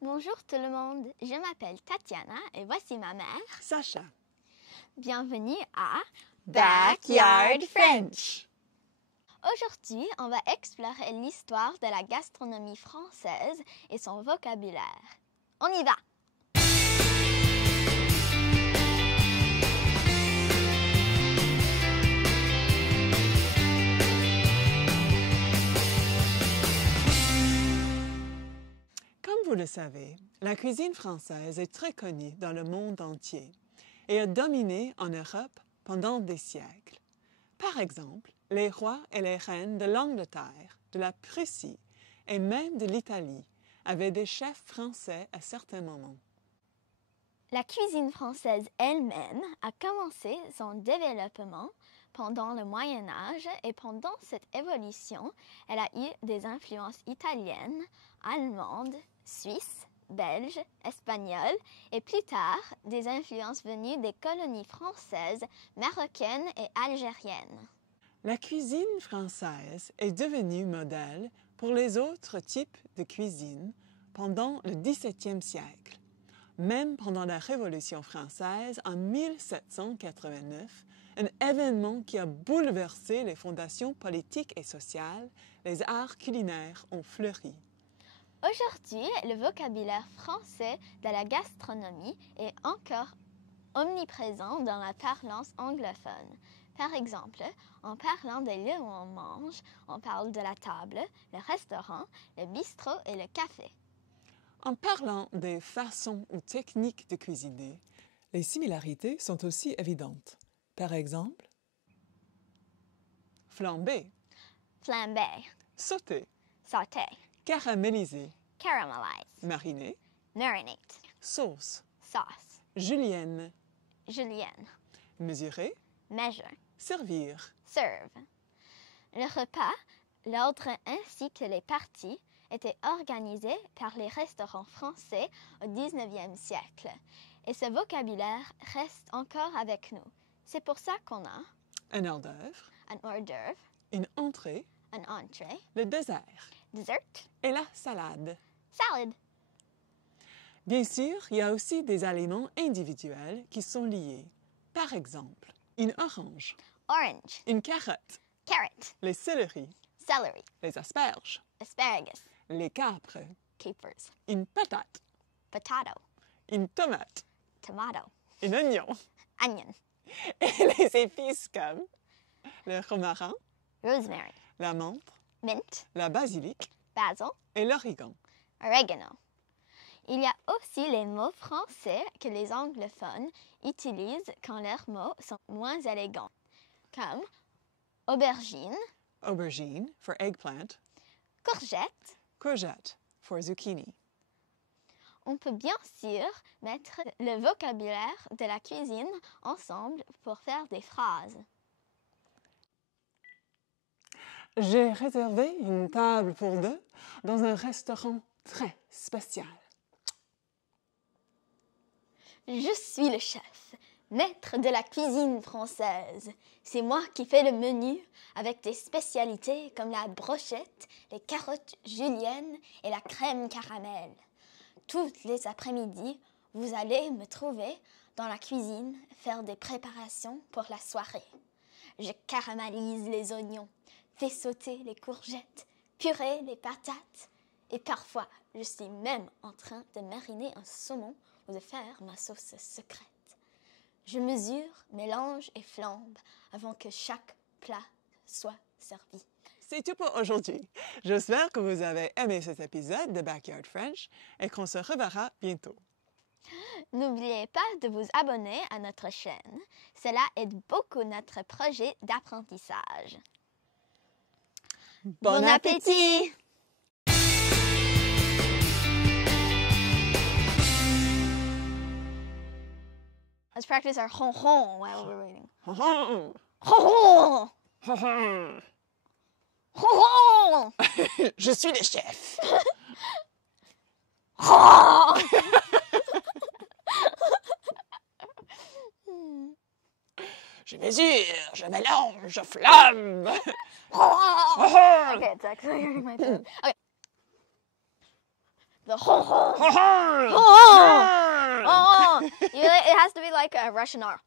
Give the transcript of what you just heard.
Bonjour tout le monde, je m'appelle Tatiana et voici ma mère, Sacha. Bienvenue à Backyard French. Aujourd'hui, on va explorer l'histoire de la gastronomie française et son vocabulaire. On y va! Comme vous le savez, la cuisine française est très connue dans le monde entier et a dominé en Europe pendant des siècles. Par exemple, les rois et les reines de l'Angleterre, de la Prussie et même de l'Italie avaient des chefs français à certains moments. La cuisine française elle-même a commencé son développement pendant le Moyen Âge et pendant cette évolution, elle a eu des influences italiennes, allemandes, suisses, belges, espagnoles et plus tard des influences venues des colonies françaises, marocaines et algériennes. La cuisine française est devenue modèle pour les autres types de cuisine pendant le XVIIe siècle. Même pendant la Révolution française en 1789, un événement qui a bouleversé les fondations politiques et sociales, les arts culinaires ont fleuri. Aujourd'hui, le vocabulaire français de la gastronomie est encore omniprésent dans la parlance anglophone. Par exemple, en parlant des lieux où on mange, on parle de la table, le restaurant, le bistrot et le café. En parlant des façons ou techniques de cuisiner, les similarités sont aussi évidentes. Par exemple, flamber, Flamber, sauter, sauter, caraméliser, caramelize, mariner, marinate, sauce, sauce, julienne, julienne, mesurer, measure, servir. serve. Le repas, l'ordre ainsi que les parties étaient organisés par les restaurants français au XIXe siècle. Et ce vocabulaire reste encore avec nous. C'est pour ça qu'on a Un hors d'œuvre, un hors d'œuvre, une entrée, un entrée, le dessert dessert, et la salade. salad. Bien sûr, il y a aussi des aliments individuels qui sont liés. Par exemple, une orange, Orange, une carotte, carrot, les céleris, celery, les asperges, asparagus, les capres, capers, une patate, potato, une tomate, tomato, un oignon onion, et les épices comme le romarin, rosemary, la menthe, mint, la basilic basil, et l'origan. oregano. Il y a aussi les mots français que les anglophones utilisent quand leurs mots sont moins élégants, comme aubergine, Aubergine for eggplant, courgette. courgette for zucchini. On peut bien sûr mettre le vocabulaire de la cuisine ensemble pour faire des phrases. J'ai réservé une table pour deux dans un restaurant très spécial. Je suis le chef, maître de la cuisine française. C'est moi qui fais le menu avec des spécialités comme la brochette, les carottes juliennes et la crème caramel. Toutes les après-midi, vous allez me trouver dans la cuisine faire des préparations pour la soirée. Je caramélise les oignons, fais sauter les courgettes, purée les patates et parfois je suis même en train de mariner un saumon ou de faire ma sauce secrète. Je mesure, mélange et flambe avant que chaque plat soit servi. C'est tout pour aujourd'hui. J'espère que vous avez aimé cet épisode de Backyard French et qu'on se reverra bientôt. N'oubliez pas de vous abonner à notre chaîne. Cela aide beaucoup notre projet d'apprentissage. Bon appétit! Let's practice our hon while we're waiting. Hon! Je suis le chef. Je mesure, je mélange, je flamme. Okay, it's actually hurting my throat. Okay. The It has to be like a Russian R.